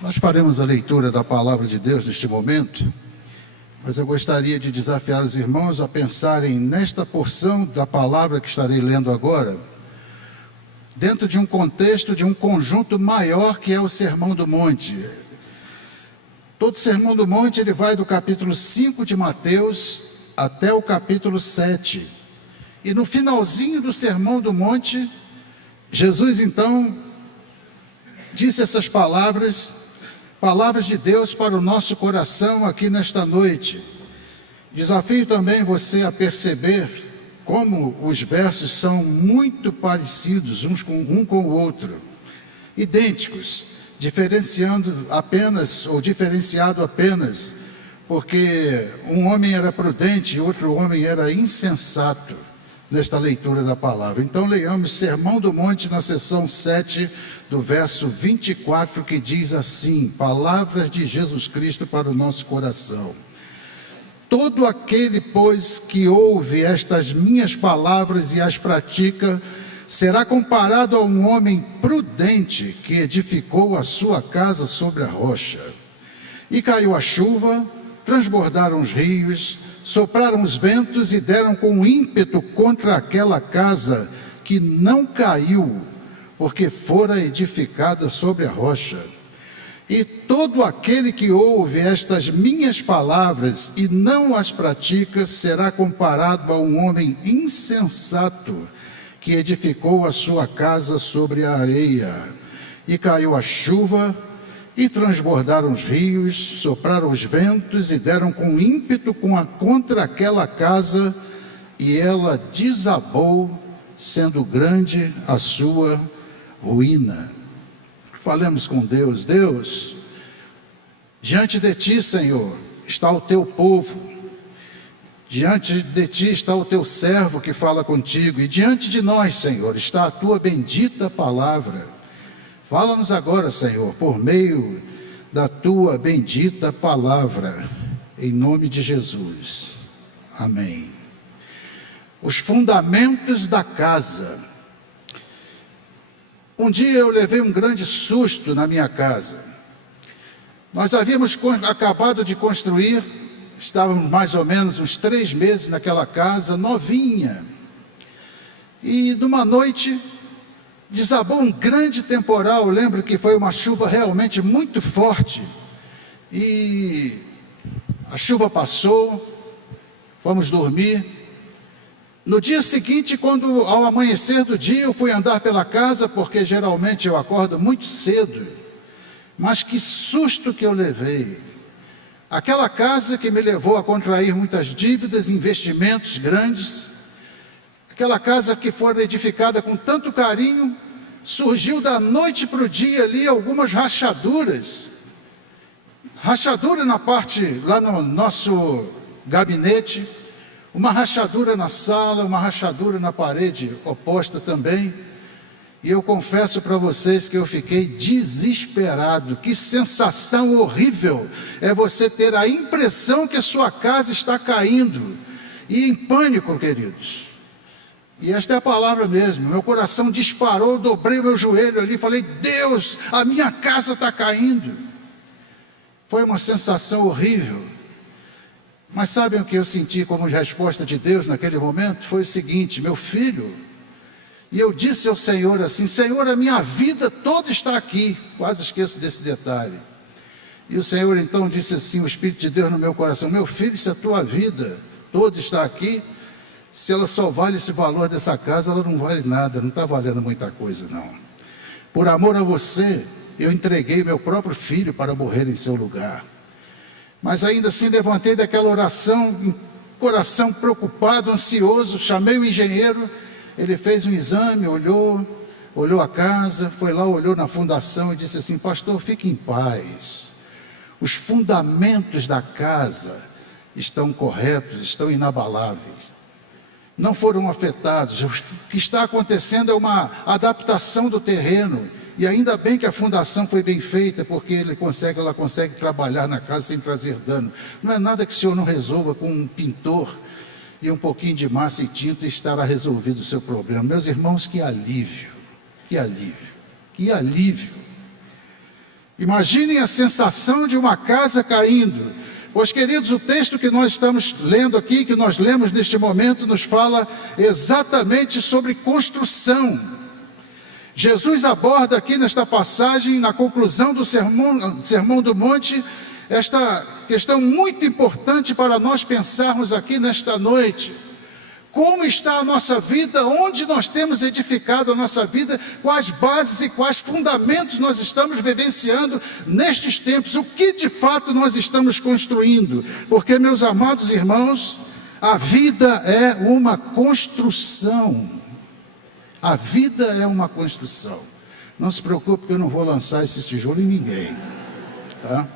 Nós faremos a leitura da palavra de Deus neste momento, mas eu gostaria de desafiar os irmãos a pensarem nesta porção da palavra que estarei lendo agora, dentro de um contexto, de um conjunto maior que é o Sermão do Monte. Todo Sermão do Monte, ele vai do capítulo 5 de Mateus até o capítulo 7. E no finalzinho do Sermão do Monte, Jesus então disse essas palavras de Deus para o nosso coração aqui nesta noite. Desafio também você a perceber como os versos são muito parecidos um com o outro, idênticos, diferenciado apenas porque um homem era prudente e outro homem era insensato nesta leitura da palavra. Então leiamos Sermão do Monte na seção 7, do verso 24, que diz assim, palavras de Jesus Cristo para o nosso coração. Todo aquele, pois, que ouve estas minhas palavras e as pratica, será comparado a um homem prudente que edificou a sua casa sobre a rocha. E caiu a chuva, transbordaram os rios, sopraram os ventos e deram com ímpeto contra aquela casa, que não caiu, porque fora edificada sobre a rocha. E todo aquele que ouve estas minhas palavras e não as pratica, será comparado a um homem insensato, que edificou a sua casa sobre a areia. E caiu a chuva, e transbordaram os rios, sopraram os ventos e deram com ímpeto contra aquela casa, e ela desabou, sendo grande a sua ruína. Falemos com Deus. Deus, diante de ti, Senhor, está o teu povo, diante de ti está o teu servo que fala contigo, e diante de nós, Senhor, está a tua bendita palavra. Fala-nos agora, Senhor, por meio da tua bendita palavra, em nome de Jesus. Amém. Os fundamentos da casa. Um dia eu levei um grande susto na minha casa. Nós havíamos acabado de construir, estávamos mais ou menos uns 3 meses naquela casa, novinha. E numa noite desabou um grande temporal. Eu lembro que foi uma chuva realmente muito forte, e a chuva passou, fomos dormir. No dia seguinte, ao amanhecer do dia, eu fui andar pela casa, porque geralmente eu acordo muito cedo, mas que susto que eu levei. Aquela casa que me levou a contrair muitas dívidas, investimentos grandes, aquela casa que foi edificada com tanto carinho, surgiu da noite para o dia ali algumas rachaduras. Rachadura na parte, lá no nosso gabinete, uma rachadura na sala, uma rachadura na parede oposta também. E eu confesso para vocês que eu fiquei desesperado. Que sensação horrível é você ter a impressão que a sua casa está caindo. E em pânico, queridos. E esta é a palavra mesmo, meu coração disparou, dobrei o meu joelho ali, falei, Deus, a minha casa está caindo. Foi uma sensação horrível. Mas sabem o que eu senti como resposta de Deus naquele momento? Foi o seguinte, meu filho, e eu disse ao Senhor assim, Senhor, a minha vida toda está aqui, quase esqueço desse detalhe. E o Senhor então disse assim, o Espírito de Deus no meu coração, meu filho, se a tua vida toda está aqui, se ela só vale esse valor dessa casa, ela não vale nada, não está valendo muita coisa não. Por amor a você, eu entreguei meu próprio filho para morrer em seu lugar. Mas ainda assim levantei daquela oração, coração preocupado, ansioso, chamei o engenheiro, ele fez um exame, olhou a casa, foi lá, olhou na fundação e disse assim, pastor, fique em paz. Os fundamentos da casa estão corretos, estão inabaláveis. Não foram afetados. O que está acontecendo é uma adaptação do terreno, e ainda bem que a fundação foi bem feita, porque ela consegue trabalhar na casa sem trazer dano. Não é nada que o senhor não resolva com um pintor e um pouquinho de massa e tinta, e estará resolvido o seu problema. Meus irmãos, que alívio, que alívio, que alívio. Imaginem a sensação de uma casa caindo. Pois, queridos, o texto que nós estamos lendo aqui, que nós lemos neste momento, nos fala exatamente sobre construção. Jesus aborda aqui nesta passagem, na conclusão do Sermão do Monte, esta questão muito importante para nós pensarmos aqui nesta noite. Como está a nossa vida? Onde nós temos edificado a nossa vida? Quais bases e quais fundamentos nós estamos vivenciando nestes tempos? O que de fato nós estamos construindo? Porque, meus amados irmãos, a vida é uma construção. A vida é uma construção. Não se preocupe que eu não vou lançar esse tijolo em ninguém, tá?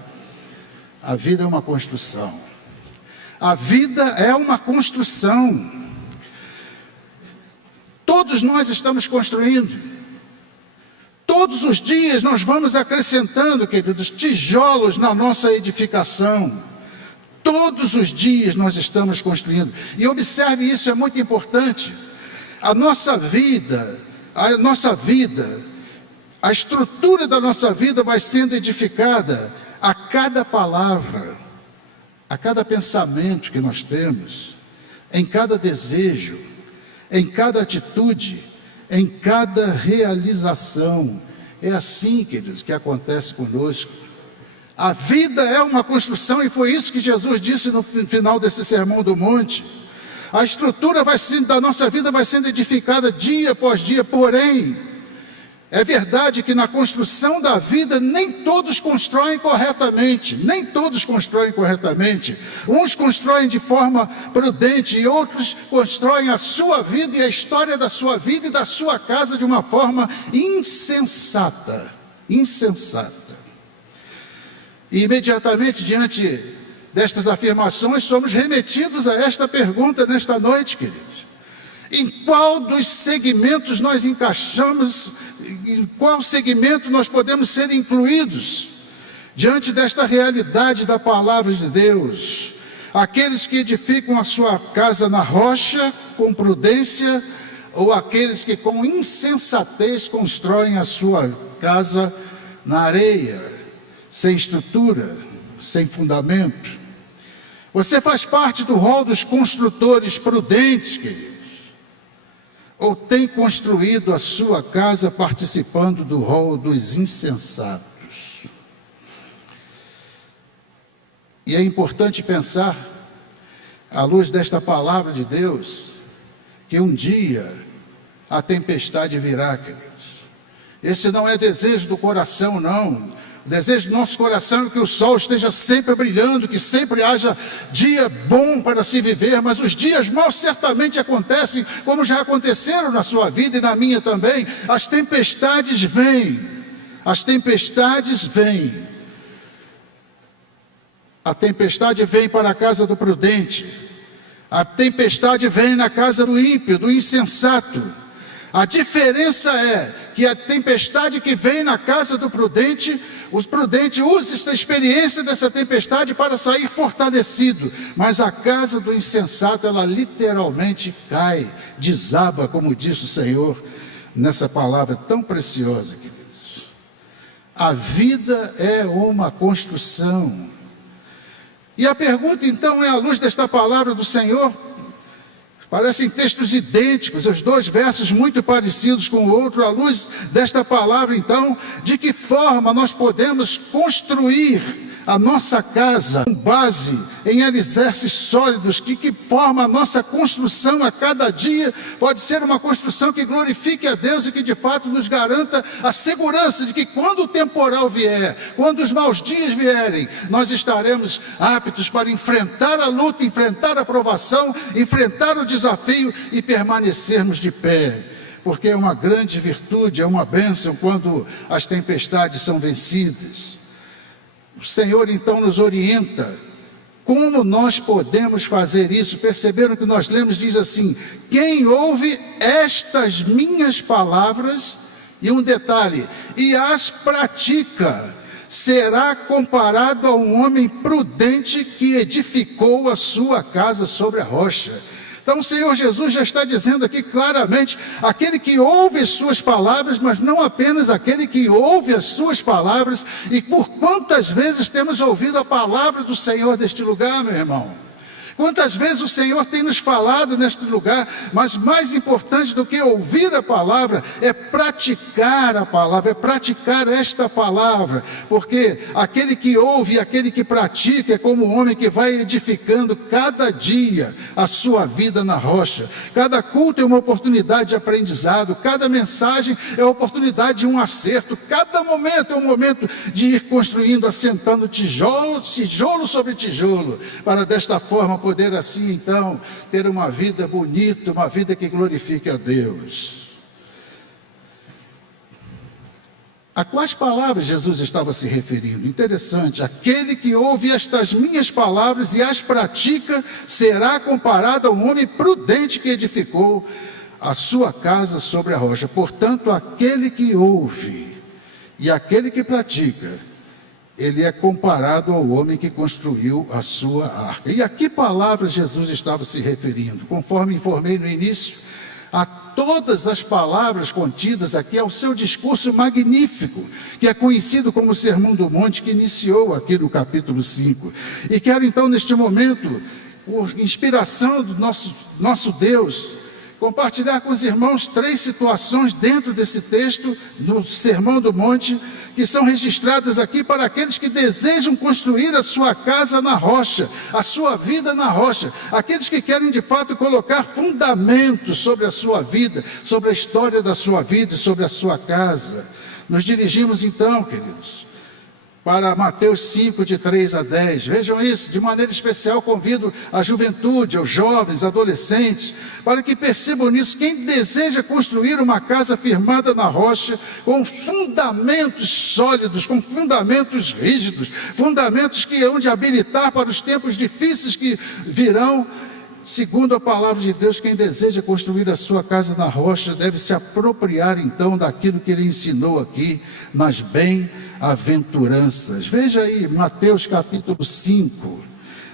A vida é uma construção. A vida é uma construção. Todos nós estamos construindo. Todos os dias nós vamos acrescentando, queridos, tijolos na nossa edificação. Todos os dias nós estamos construindo. E observe isso, é muito importante. A nossa vida, a estrutura da nossa vida vai sendo edificada a cada palavra, a cada pensamento que nós temos, em cada desejo, em cada atitude, em cada realização. É assim, queridos, que acontece conosco. A vida é uma construção, e foi isso que Jesus disse no final desse Sermão do Monte. A estrutura da nossa vida vai sendo edificada dia após dia, porém, é verdade que na construção da vida nem todos constroem corretamente, nem todos constroem corretamente. Uns constroem de forma prudente e outros constroem a sua vida e a história da sua vida e da sua casa de uma forma insensata. E imediatamente diante destas afirmações somos remetidos a esta pergunta nesta noite, queridos. Em qual dos segmentos nós encaixamos, em qual segmento nós podemos ser incluídos diante desta realidade da palavra de Deus? Aqueles que edificam a sua casa na rocha com prudência, ou aqueles que com insensatez constroem a sua casa na areia, sem estrutura, sem fundamento? Você faz parte do rol dos construtores prudentes, queridos? Ou tem construído a sua casa participando do rol dos insensatos? E é importante pensar, à luz desta palavra de Deus, que um dia a tempestade virá, queridos. Esse não é desejo do coração, não. O desejo do nosso coração é que o sol esteja sempre brilhando, que sempre haja dia bom para se viver, mas os dias maus certamente acontecem, como já aconteceram na sua vida e na minha também. As tempestades vêm, as tempestades vêm. A tempestade vem para a casa do prudente, a tempestade vem na casa do ímpio, do insensato. A diferença é que a tempestade que vem na casa do prudente, o prudente usa esta experiência dessa tempestade para sair fortalecido, mas a casa do insensato, ela literalmente cai, desaba, como disse o Senhor nessa palavra tão preciosa, queridos. A vida é uma construção. E a pergunta então é, à luz desta palavra do Senhor, parecem textos idênticos, os dois versos muito parecidos com o outro, à luz desta palavra então, de que forma nós podemos construir a nossa casa com base em alicerces sólidos, de que forma a nossa construção a cada dia pode ser uma construção que glorifique a Deus e que de fato nos garanta a segurança de que quando o temporal vier, quando os maus dias vierem, nós estaremos aptos para enfrentar a luta, enfrentar a provação, enfrentar o desafio e permanecermos de pé. Porque é uma grande virtude, é uma bênção quando as tempestades são vencidas. O Senhor então nos orienta como nós podemos fazer isso. Perceberam que nós lemos, diz assim: quem ouve estas minhas palavras, e um detalhe, e as pratica, será comparado a um homem prudente que edificou a sua casa sobre a rocha. Então o Senhor Jesus já está dizendo aqui claramente, aquele que ouve as suas palavras, mas não apenas aquele que ouve as suas palavras, e por quantas vezes temos ouvido a palavra do Senhor deste lugar, meu irmão? Quantas vezes o Senhor tem nos falado neste lugar, mas mais importante do que ouvir a palavra, é praticar a palavra, é praticar esta palavra, porque aquele que ouve e aquele que pratica é como um homem que vai edificando cada dia a sua vida na rocha. Cada culto é uma oportunidade de aprendizado, cada mensagem é uma oportunidade de um acerto, cada momento é um momento de ir construindo, assentando tijolo sobre tijolo, para desta forma poder assim então ter uma vida bonita, uma vida que glorifique a Deus. A quais palavras Jesus estava se referindo? Interessante, aquele que ouve estas minhas palavras e as pratica, será comparado a um homem prudente que edificou a sua casa sobre a rocha. Portanto, aquele que ouve e aquele que pratica, ele é comparado ao homem que construiu a sua arca. E a que palavras Jesus estava se referindo? Conforme informei no início, a todas as palavras contidas aqui ao seu discurso magnífico, que é conhecido como o Sermão do Monte, que iniciou aqui no capítulo 5. E quero então, neste momento, por inspiração do nosso Deus, compartilhar com os irmãos 3 situações dentro desse texto, no Sermão do Monte, que são registradas aqui para aqueles que desejam construir a sua casa na rocha, a sua vida na rocha, aqueles que querem de fato colocar fundamentos sobre a sua vida, sobre a história da sua vida e sobre a sua casa. Nos dirigimos então, queridos, para Mateus 5, de 3 a 10, vejam isso, de maneira especial convido a juventude, aos jovens, adolescentes, para que percebam nisso, quem deseja construir uma casa firmada na rocha, com fundamentos sólidos, com fundamentos rígidos, fundamentos que hão de habilitar para os tempos difíceis que virão. Segundo a palavra de Deus, quem deseja construir a sua casa na rocha deve se apropriar então daquilo que ele ensinou aqui nas bem-aventuranças. Veja aí Mateus capítulo 5,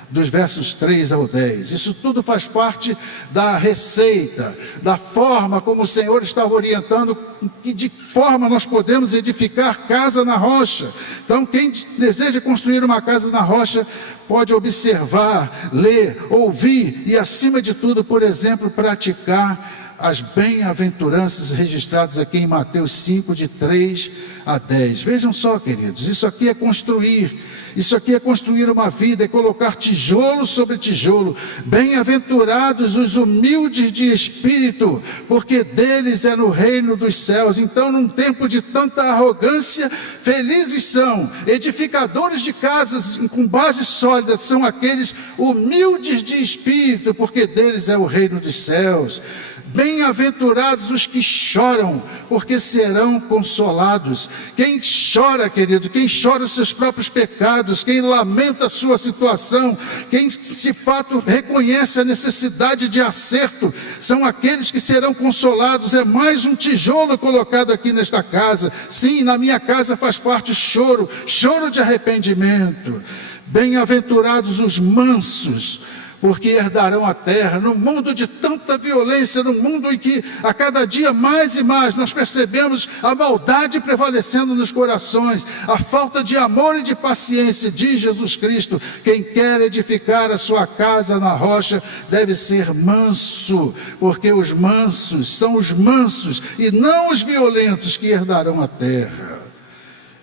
dos versos 3 ao 10. Isso tudo faz parte da receita, da forma como o Senhor estava orientando, que de forma nós podemos edificar casa na rocha. Então quem deseja construir uma casa na rocha pode observar, ler, ouvir e acima de tudo, por exemplo, praticar as bem-aventuranças registradas aqui em Mateus 5, de 3 a 10. Vejam só, queridos, isso aqui é construir uma vida, é colocar tijolo sobre tijolo. Bem-aventurados os humildes de espírito, porque deles é no reino dos céus. Então, num tempo de tanta arrogância, felizes são, edificadores de casas com base sólida, são aqueles humildes de espírito, porque deles é o reino dos céus. Bem-aventurados os que choram, porque serão consolados. Quem chora, querido, quem chora os seus próprios pecados, quem lamenta a sua situação, quem de fato reconhece a necessidade de acerto, são aqueles que serão consolados. É mais um tijolo colocado aqui nesta casa. Sim, na minha casa faz parte choro de arrependimento. Bem-aventurados os mansos, porque herdarão a terra. No mundo de tanta violência, no mundo em que a cada dia mais e mais nós percebemos a maldade prevalecendo nos corações, a falta de amor e de paciência, diz Jesus Cristo, quem quer edificar a sua casa na rocha deve ser manso, porque os mansos são os mansos e não os violentos que herdarão a terra.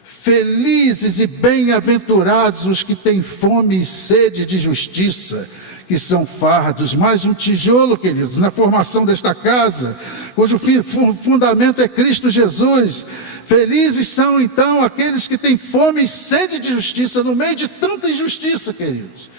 Felizes e bem-aventurados os que têm fome e sede de justiça, que são fardos. Mais um tijolo, queridos, na formação desta casa, cujo fundamento é Cristo Jesus. Felizes são então aqueles que têm fome e sede de justiça, no meio de tanta injustiça, queridos.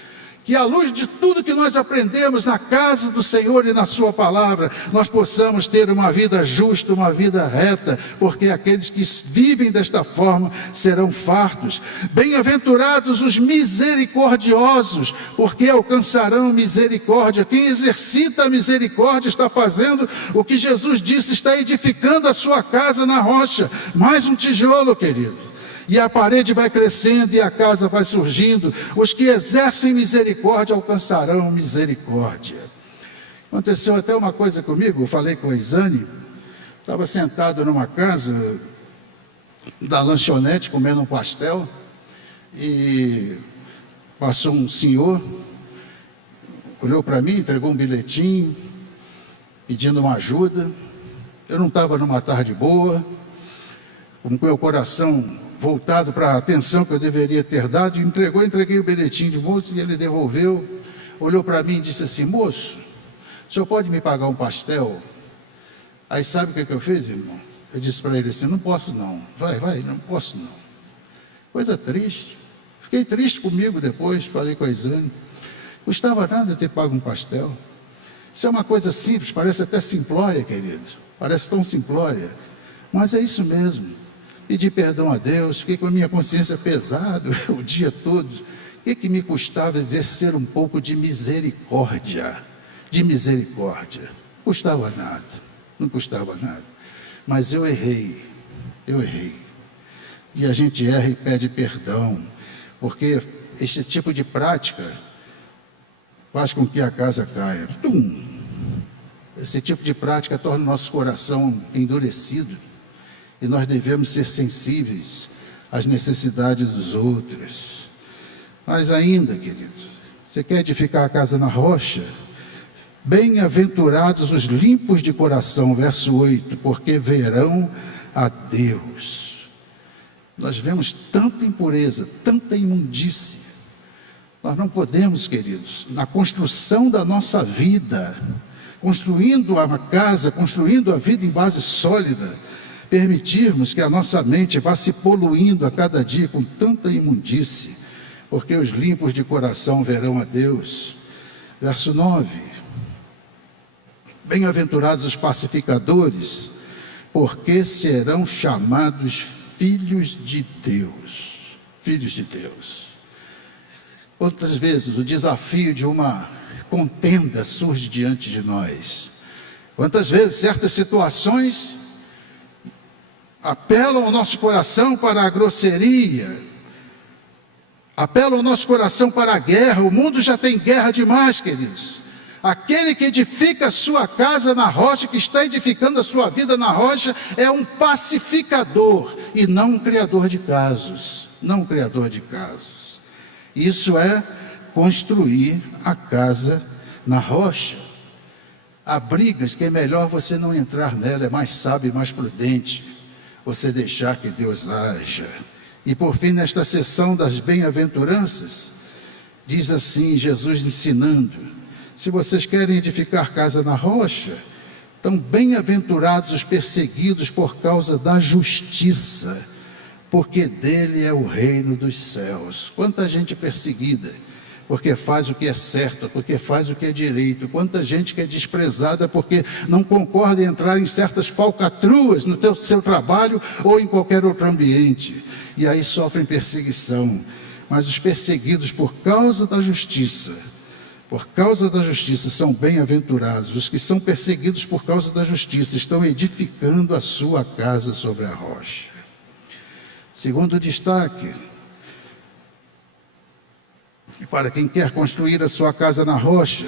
Que à luz de tudo que nós aprendemos na casa do Senhor e na sua palavra, nós possamos ter uma vida justa, uma vida reta, porque aqueles que vivem desta forma serão fartos. Bem-aventurados os misericordiosos, porque alcançarão misericórdia. Quem exercita a misericórdia está fazendo o que Jesus disse, está edificando a sua casa na rocha. Mais um tijolo, querido. E a parede vai crescendo e a casa vai surgindo. Os que exercem misericórdia alcançarão misericórdia. Aconteceu até uma coisa comigo, eu falei com a Isane, estava sentado numa casa da lanchonete comendo um pastel, e passou um senhor, olhou para mim, entregou um bilhetinho, pedindo uma ajuda. Eu não estava numa tarde boa, com o meu coração voltado para a atenção que eu deveria ter dado, entreguei o bilhetinho de moço, e ele devolveu, olhou para mim e disse assim: moço, o senhor pode me pagar um pastel? Aí sabe o que eu fiz, irmão? Eu disse para ele assim: não posso não, vai, não posso não. Coisa triste, fiquei triste comigo depois, falei com a Isane, custava nada eu ter pago um pastel. Isso é uma coisa simples, parece até simplória, queridos, parece tão simplória, mas é isso mesmo. Pedi perdão a Deus, fiquei com a minha consciência pesada o dia todo. O que me custava exercer um pouco de misericórdia? Não custava nada, não custava nada. Mas eu errei. E a gente erra e pede perdão, porque este tipo de prática faz com que a casa caia. Esse tipo de prática torna o nosso coração endurecido, e nós devemos ser sensíveis às necessidades dos outros. Mas ainda, queridos, você quer edificar a casa na rocha? Bem-aventurados os limpos de coração, verso 8, porque verão a Deus. Nós vemos tanta impureza, tanta imundície. Nós não podemos, queridos, na construção da nossa vida, construindo a casa, construindo a vida em base sólida, permitirmos que a nossa mente vá se poluindo a cada dia com tanta imundície, porque os limpos de coração verão a Deus. Verso 9. Bem-aventurados os pacificadores, porque serão chamados filhos de Deus. Filhos de Deus. Outras vezes o desafio de uma contenda surge diante de nós. Quantas vezes certas situações apelam o nosso coração para a grosseria, apelam o nosso coração para a guerra. O mundo já tem guerra demais, queridos. Aquele que edifica a sua casa na rocha, que está edificando a sua vida na rocha, é um pacificador e não um criador de casos. Não um criador de casos. Isso é construir a casa na rocha. Há brigas que é melhor você não entrar nela, é mais sábio e mais prudente você deixar que Deus haja. E por fim, nesta sessão das bem-aventuranças, diz assim, Jesus ensinando: se vocês querem edificar casa na rocha, então bem-aventurados os perseguidos por causa da justiça, porque dele é o reino dos céus. Quanta gente perseguida, porque faz o que é certo, porque faz o que é direito. Quanta gente que é desprezada porque não concorda em entrar em certas falcatruas no seu trabalho ou em qualquer outro ambiente, e aí sofrem perseguição. Mas os perseguidos por causa da justiça, são bem-aventurados. Os que são perseguidos por causa da justiça estão edificando a sua casa sobre a rocha. Segundo destaque, para quem quer construir a sua casa na rocha,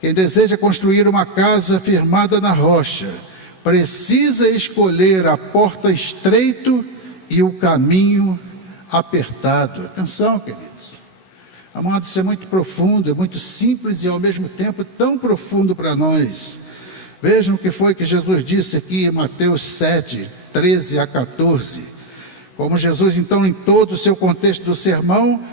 quem deseja construir uma casa firmada na rocha, precisa escolher a porta estreita e o caminho apertado. Atenção, queridos. Amados, isso é muito profundo, é muito simples e ao mesmo tempo tão profundo para nós. Vejam o que foi que Jesus disse aqui em Mateus 7, 13 a 14. Como Jesus, então, em todo o seu contexto do sermão: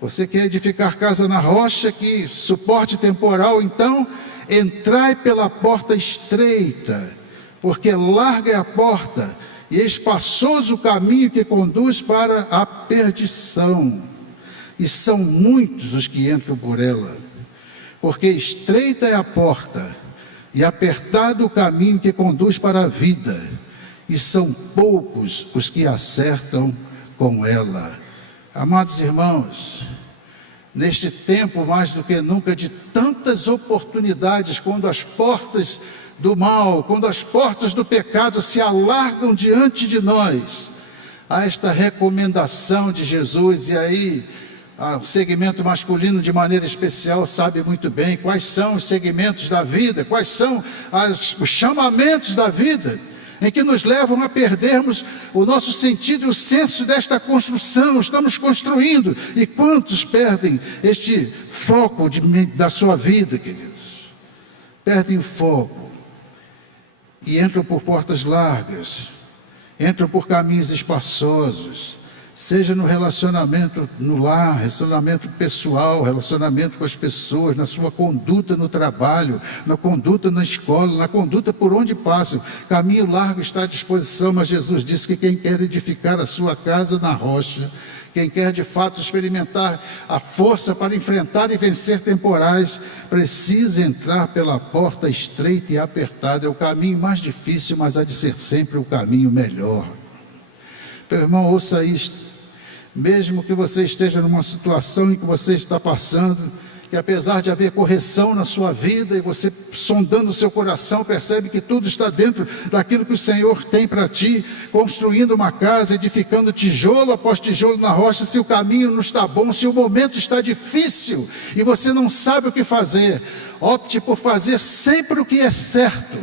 você quer edificar casa na rocha, que suporte temporal, então entrai pela porta estreita, porque larga é a porta e espaçoso o caminho que conduz para a perdição, e são muitos os que entram por ela. Porque estreita é a porta e apertado o caminho que conduz para a vida, e são poucos os que acertam com ela. Amados irmãos, neste tempo mais do que nunca de tantas oportunidades, quando as portas do mal, quando as portas do pecado se alargam diante de nós, há esta recomendação de Jesus. E aí o segmento masculino de maneira especial sabe muito bem quais são os segmentos da vida, quais são os chamamentos da vida, em que nos levam a perdermos o nosso sentido e o senso desta construção. Estamos construindo, e quantos perdem este foco da sua vida, queridos? Perdem o foco e entram por portas largas, entram por caminhos espaçosos, seja no relacionamento no lar, relacionamento pessoal, relacionamento com as pessoas, na sua conduta no trabalho, na conduta na escola, na conduta por onde passam. Caminho largo está à disposição, mas Jesus disse que quem quer edificar a sua casa na rocha, quem quer de fato experimentar a força para enfrentar e vencer temporais, precisa entrar pela porta estreita e apertada. É o caminho mais difícil, mas há de ser sempre o caminho melhor. Meu irmão, ouça isto. Mesmo que você esteja numa situação em que você está passando, que apesar de haver correção na sua vida, e você sondando o seu coração, percebe que tudo está dentro daquilo que o Senhor tem para ti, construindo uma casa, edificando tijolo após tijolo na rocha. Se o caminho não está bom, se o momento está difícil, e você não sabe o que fazer, opte por fazer sempre o que é certo.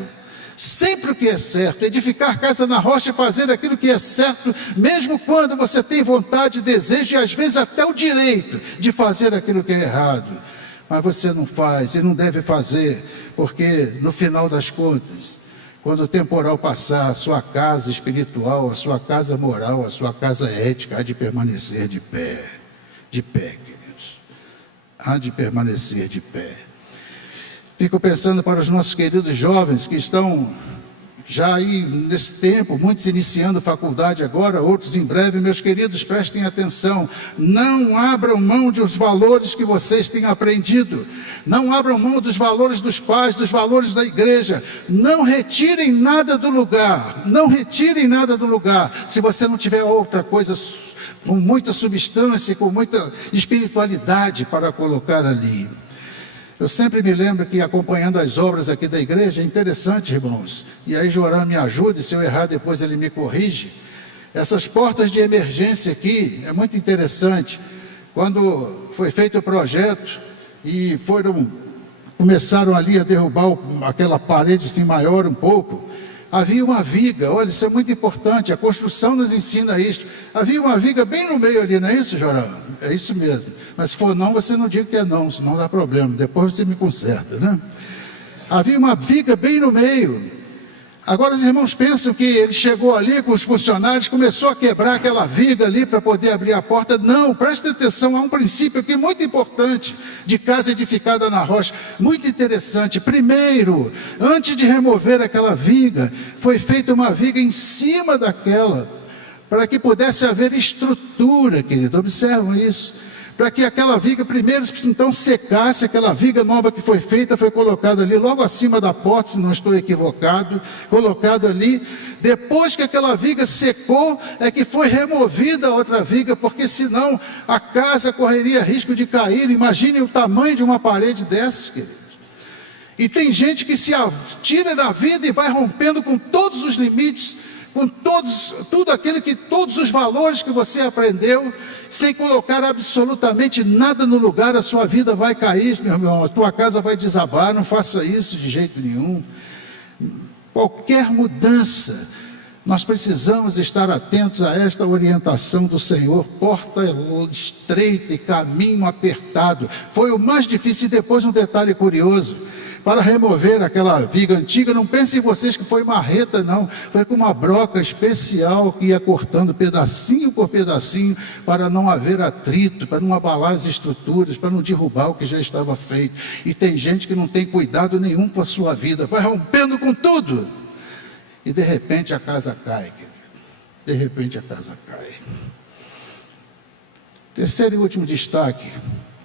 Sempre o que é certo, edificar casa na rocha e fazer aquilo que é certo, mesmo quando você tem vontade, desejo e às vezes até o direito de fazer aquilo que é errado. Mas você não faz e não deve fazer, porque no final das contas, quando o temporal passar, a sua casa espiritual, a sua casa moral, a sua casa ética há de permanecer de pé, queridos, há de permanecer de pé. Fico pensando para os nossos queridos jovens que estão já aí nesse tempo, muitos iniciando faculdade agora, outros em breve. Meus queridos, prestem atenção, não abram mão dos valores que vocês têm aprendido, não abram mão dos valores dos pais, dos valores da igreja, não retirem nada do lugar, não retirem nada do lugar, se você não tiver outra coisa com muita substância, com muita espiritualidade para colocar ali. Eu sempre me lembro que, acompanhando as obras aqui da igreja, é interessante, irmãos, e aí Joram me ajude, se eu errar depois ele me corrige, essas portas de emergência aqui, é muito interessante. Quando foi feito o projeto e começaram ali a derrubar aquela parede assim maior um pouco, havia uma viga. Olha, isso é muito importante, a construção nos ensina isso. Havia uma viga bem no meio ali, não é isso, Joram? É isso mesmo. Mas se for não, você não diga que é não, senão dá problema, depois você me conserta, né? Havia uma viga bem no meio. Agora os irmãos pensam que ele chegou ali com os funcionários, começou a quebrar aquela viga ali para poder abrir a porta. Não, preste atenção, há um princípio aqui muito importante de casa edificada na rocha, muito interessante. Primeiro, antes de remover aquela viga, foi feita uma viga em cima daquela, para que pudesse haver estrutura, querido, observam isso. Para que aquela viga primeiro então secasse, aquela viga nova que foi feita, foi colocada ali logo acima da porta, se não estou equivocado, colocado ali. Depois que aquela viga secou, é que foi removida a outra viga, porque senão a casa correria risco de cair. Imagine o tamanho de uma parede dessas, queridos. E tem gente que se atira da vida e vai rompendo com todos os limites, com todos os valores que você aprendeu, sem colocar absolutamente nada no lugar. A sua vida vai cair, meu irmão, a tua casa vai desabar. Não faça isso de jeito nenhum. Qualquer mudança, nós precisamos estar atentos a esta orientação do Senhor. Porta estreita e caminho apertado, foi o mais difícil. E depois um detalhe curioso, para remover aquela viga antiga, não pensem vocês que foi marreta, não. Foi com uma broca especial que ia cortando pedacinho por pedacinho, para não haver atrito, para não abalar as estruturas, para não derrubar o que já estava feito. E tem gente que não tem cuidado nenhum com a sua vida, vai rompendo com tudo. E de repente a casa cai, de repente a casa cai. Terceiro e último destaque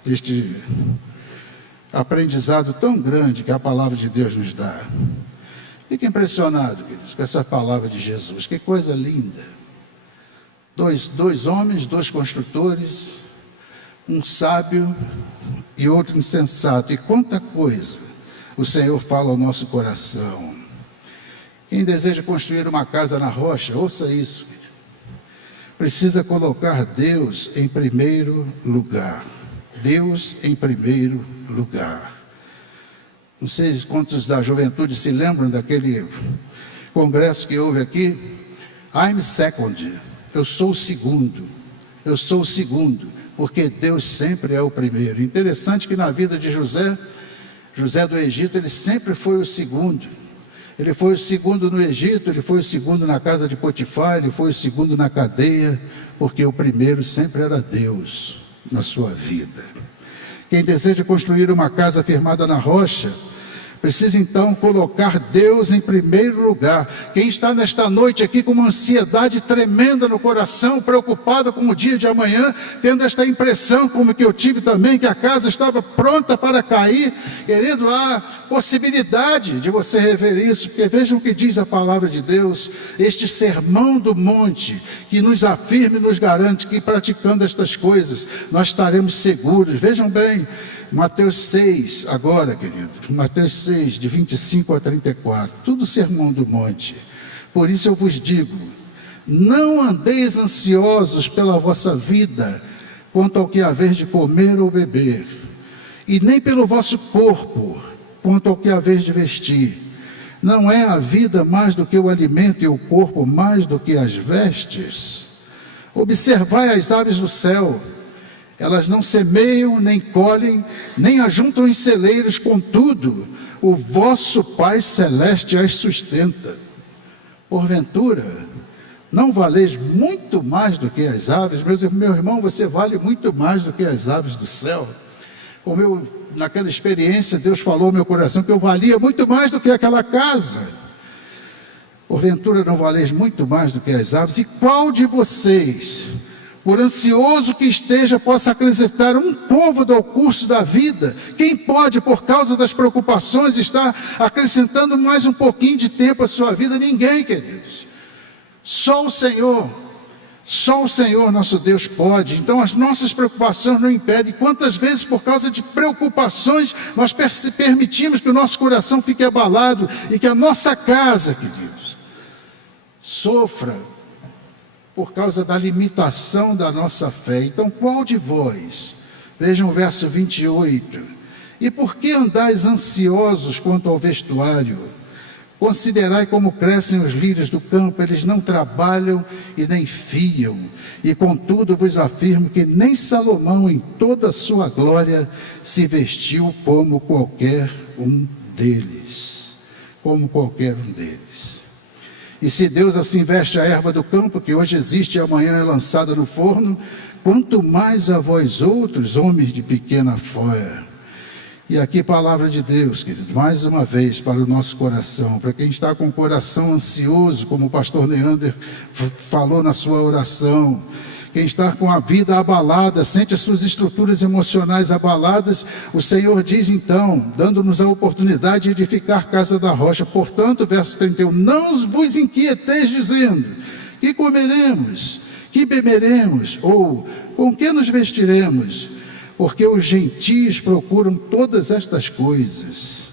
deste aprendizado tão grande que a palavra de Deus nos dá. Fique impressionado, queridos, com essa palavra de Jesus. Que coisa linda. Dois homens, dois construtores, um sábio e outro insensato. E quanta coisa o Senhor fala ao nosso coração. Quem deseja construir uma casa na rocha, ouça isso, querido. precisa colocar Deus em primeiro lugar. Deus em primeiro lugar. Não sei quantos da juventude se lembram daquele congresso que houve aqui. I'm second. Eu sou o segundo. Eu sou o segundo. Porque Deus sempre é o primeiro. Interessante que na vida de José do Egito, ele sempre foi o segundo. Ele foi o segundo no Egito, ele foi o segundo na casa de Potifar, ele foi o segundo na cadeia, porque o primeiro sempre era Deus na sua vida. Quem deseja construir uma casa firmada na rocha, precisa então colocar Deus em primeiro lugar. Quem está nesta noite aqui com uma ansiedade tremenda no coração, preocupado com o dia de amanhã, tendo esta impressão, como que eu tive também, que a casa estava pronta para cair, querendo a possibilidade de você rever isso, porque vejam o que diz a palavra de Deus, este sermão do monte, que nos afirma e nos garante que praticando estas coisas, nós estaremos seguros. Vejam bem, Mateus 6, agora, querido, Mateus 6, de 25 a 34, tudo sermão do monte. Por isso eu vos digo, não andeis ansiosos pela vossa vida, quanto ao que haver de comer ou beber, e nem pelo vosso corpo, quanto ao que haver de vestir. Não é a vida mais do que o alimento, e o corpo mais do que as vestes? Observai as aves do céu, elas não semeiam, nem colhem, nem ajuntam em celeiros, contudo, o vosso Pai Celeste as sustenta. Porventura, não valeis muito mais do que as aves? Meu irmão, você vale muito mais do que as aves do céu. Naquela experiência, Deus falou ao meu coração que eu valia muito mais do que aquela casa. Porventura, não valeis muito mais do que as aves? E qual de vocês, por ansioso que esteja, possa acrescentar um côvado ao curso da vida? Quem pode, por causa das preocupações, estar acrescentando mais um pouquinho de tempo à sua vida? Ninguém, queridos. Só o Senhor nosso Deus pode. Então as nossas preocupações não impedem. Quantas vezes, por causa de preocupações, nós permitimos que o nosso coração fique abalado e que a nossa casa, queridos, sofra por causa da limitação da nossa fé. Então, qual de vós, vejam o verso 28, e por que andais ansiosos quanto ao vestuário? Considerai como crescem os lírios do campo, eles não trabalham e nem fiam, e contudo vos afirmo que nem Salomão em toda a sua glória se vestiu como qualquer um deles. Como qualquer um deles. E se Deus assim veste a erva do campo, que hoje existe e amanhã é lançada no forno, quanto mais a vós outros, homens de pequena fé. E aqui palavra de Deus, querido, mais uma vez para o nosso coração, para quem está com o coração ansioso, como o pastor Leander falou na sua oração, quem está com a vida abalada, sente as suas estruturas emocionais abaladas, o Senhor diz então, dando-nos a oportunidade de edificar casa da rocha. Portanto, verso 31, não vos inquieteis dizendo, que comeremos, que beberemos, ou com que nos vestiremos? Porque os gentios procuram todas estas coisas,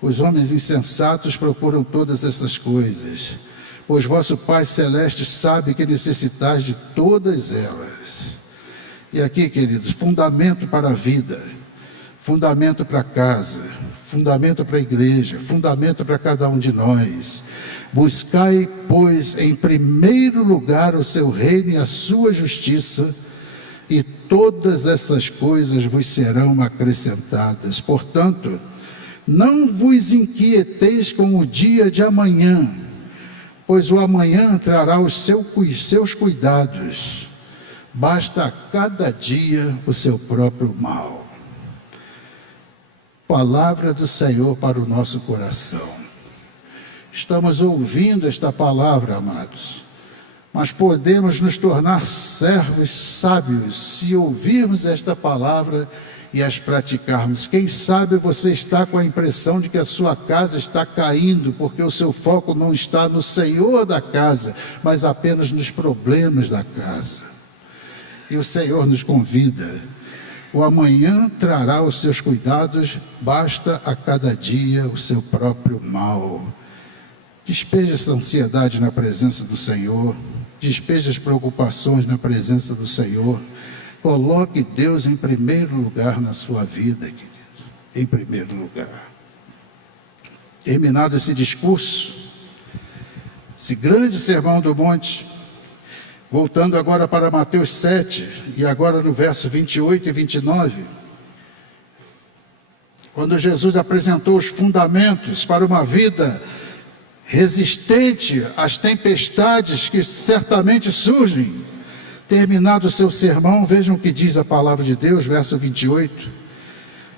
os homens insensatos procuram todas essas coisas, pois vosso Pai Celeste sabe que necessitais de todas elas. E aqui, queridos, fundamento para a vida, fundamento para a casa, fundamento para a igreja, fundamento para cada um de nós. Buscai, pois, em primeiro lugar o seu reino e a sua justiça, e todas essas coisas vos serão acrescentadas. Portanto, não vos inquieteis com o dia de amanhã, pois o amanhã trará os seus cuidados. Basta a cada dia o seu próprio mal. Palavra do Senhor para o nosso coração. Estamos ouvindo esta palavra, amados, mas podemos nos tornar servos sábios se ouvirmos esta palavra e as praticarmos. Quem sabe você está com a impressão de que a sua casa está caindo, porque o seu foco não está no Senhor da casa, mas apenas nos problemas da casa. E o Senhor nos convida, o amanhã trará os seus cuidados, basta a cada dia o seu próprio mal. Despeje essa ansiedade na presença do Senhor. despeje as preocupações na presença do Senhor. Coloque Deus em primeiro lugar na sua vida, querido. Em primeiro lugar. Terminado esse discurso, esse grande sermão do monte, voltando agora para Mateus 7, e agora no verso 28 e 29, quando Jesus apresentou os fundamentos para uma vida resistente às tempestades que certamente surgem, terminado o seu sermão, vejam o que diz a palavra de Deus, verso 28.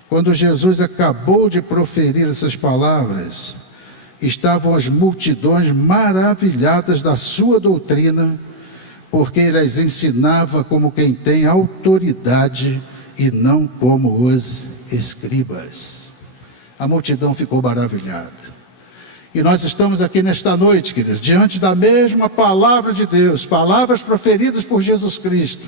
Quando Jesus acabou de proferir essas palavras, estavam as multidões maravilhadas da sua doutrina, porque ele as ensinava como quem tem autoridade e não como os escribas. A multidão ficou maravilhada. E nós estamos aqui nesta noite, queridos, diante da mesma palavra de Deus, palavras proferidas por Jesus Cristo.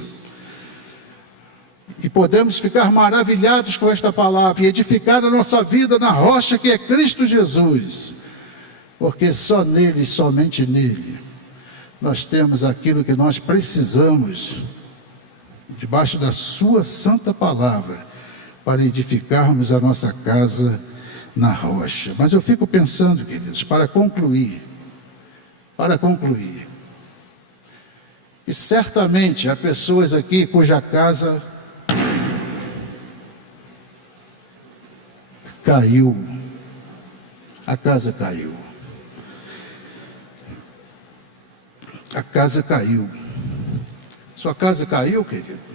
E podemos ficar maravilhados com esta palavra e edificar a nossa vida na rocha que é Cristo Jesus. Porque só nele, somente nele, nós temos aquilo que nós precisamos, debaixo da sua santa palavra, para edificarmos a nossa casa na rocha. Mas eu fico pensando, queridos, para concluir, e certamente há pessoas aqui cuja casa caiu, a casa caiu, sua casa caiu, querido?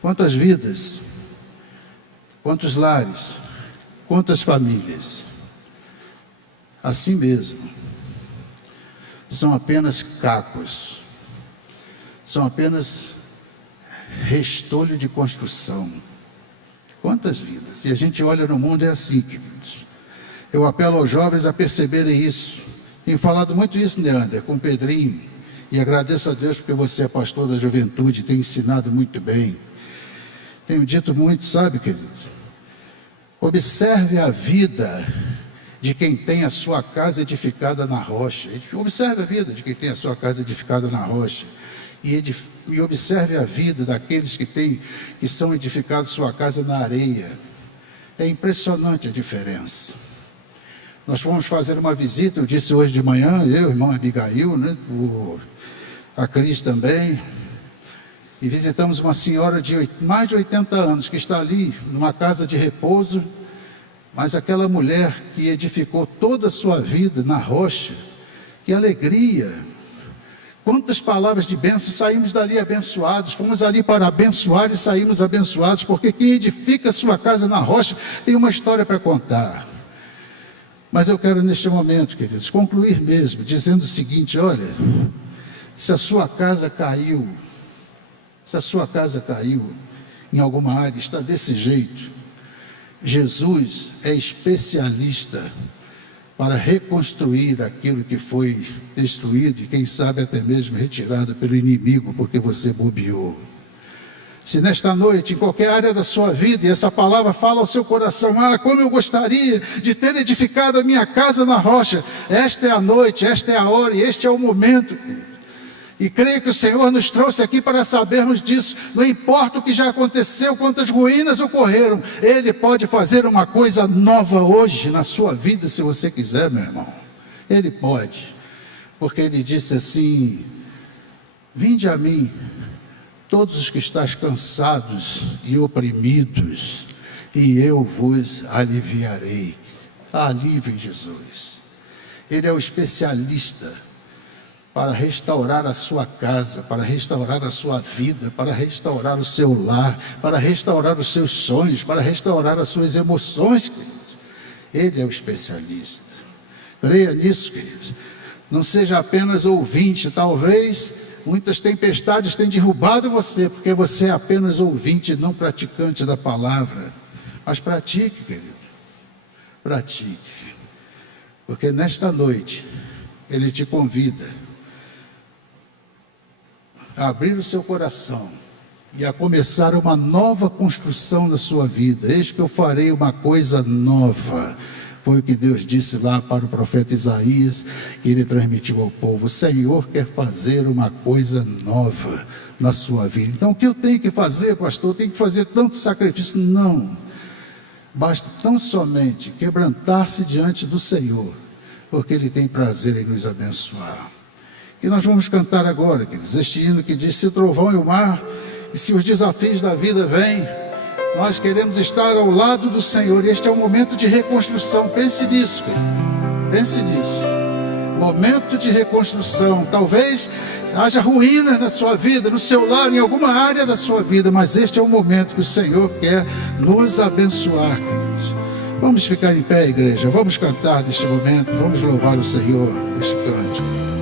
Quantas vidas, quantos lares, quantas famílias, assim mesmo, são apenas cacos, são apenas restolho de construção. Quantas vidas? E a gente olha no mundo, é assim, queridos. Eu apelo aos jovens a perceberem isso. Tenho falado muito isso, Neander, com o Pedrinho, e agradeço a Deus porque você é pastor da juventude, tem ensinado muito bem. Tenho dito muito, sabe, queridos? Observe a vida de quem tem a sua casa edificada na rocha. Observe a vida de quem tem a sua casa edificada na rocha. E observe a vida daqueles que são edificados sua casa na areia. É impressionante a diferença. Nós fomos fazer uma visita, eu disse hoje de manhã, eu, irmão Abigail, né, a Cris também, e visitamos uma senhora de mais de 80 anos, que está ali, numa casa de repouso, mas aquela mulher que edificou toda a sua vida na rocha, que alegria! Quantas palavras de bênção, saímos dali abençoados, fomos ali para abençoar e saímos abençoados, porque quem edifica a sua casa na rocha tem uma história para contar. Mas eu quero neste momento, queridos, concluir mesmo, dizendo o seguinte: olha, se a sua casa caiu, em alguma área, está desse jeito, Jesus é especialista para reconstruir aquilo que foi destruído e quem sabe até mesmo retirado pelo inimigo, porque você bobeou. Se nesta noite, em qualquer área da sua vida, e essa palavra fala ao seu coração: como eu gostaria de ter edificado a minha casa na rocha, esta é a noite, esta é a hora e este é o momento. E creio que o Senhor nos trouxe aqui para sabermos disso. Não importa o que já aconteceu, quantas ruínas ocorreram, Ele pode fazer uma coisa nova hoje na sua vida, se você quiser, meu irmão. Ele pode, porque Ele disse assim: vinde a mim, todos os que estáis cansados e oprimidos, e eu vos aliviarei. Alívio em Jesus. Ele é o especialista para restaurar a sua casa, para restaurar a sua vida, para restaurar o seu lar, para restaurar os seus sonhos, para restaurar as suas emoções, queridos. Ele é o especialista. Creia nisso, queridos. Não seja apenas ouvinte. Talvez muitas tempestades tenham derrubado você, porque você é apenas ouvinte, não praticante da palavra. Mas pratique, querido. Pratique. Porque nesta noite, Ele te convida a abrir o seu coração e a começar uma nova construção na sua vida. Eis que eu farei uma coisa nova. Foi o que Deus disse lá para o profeta Isaías, que ele transmitiu ao povo: o Senhor quer fazer uma coisa nova na sua vida. Então o que eu tenho que fazer, pastor? Eu tenho que fazer tanto sacrifício? Não. Basta tão somente quebrantar-se diante do Senhor, porque Ele tem prazer em nos abençoar. E nós vamos cantar agora, queridos, este hino que diz: se o trovão e o mar, e se os desafios da vida vêm, nós queremos estar ao lado do Senhor. E este é um momento de reconstrução. Pense nisso, querido. Pense nisso. Momento de reconstrução. Talvez haja ruína na sua vida, no seu lar, em alguma área da sua vida, mas este é um momento que o Senhor quer nos abençoar, queridos. Vamos ficar em pé, igreja. Vamos cantar neste momento. Vamos louvar o Senhor neste cântico.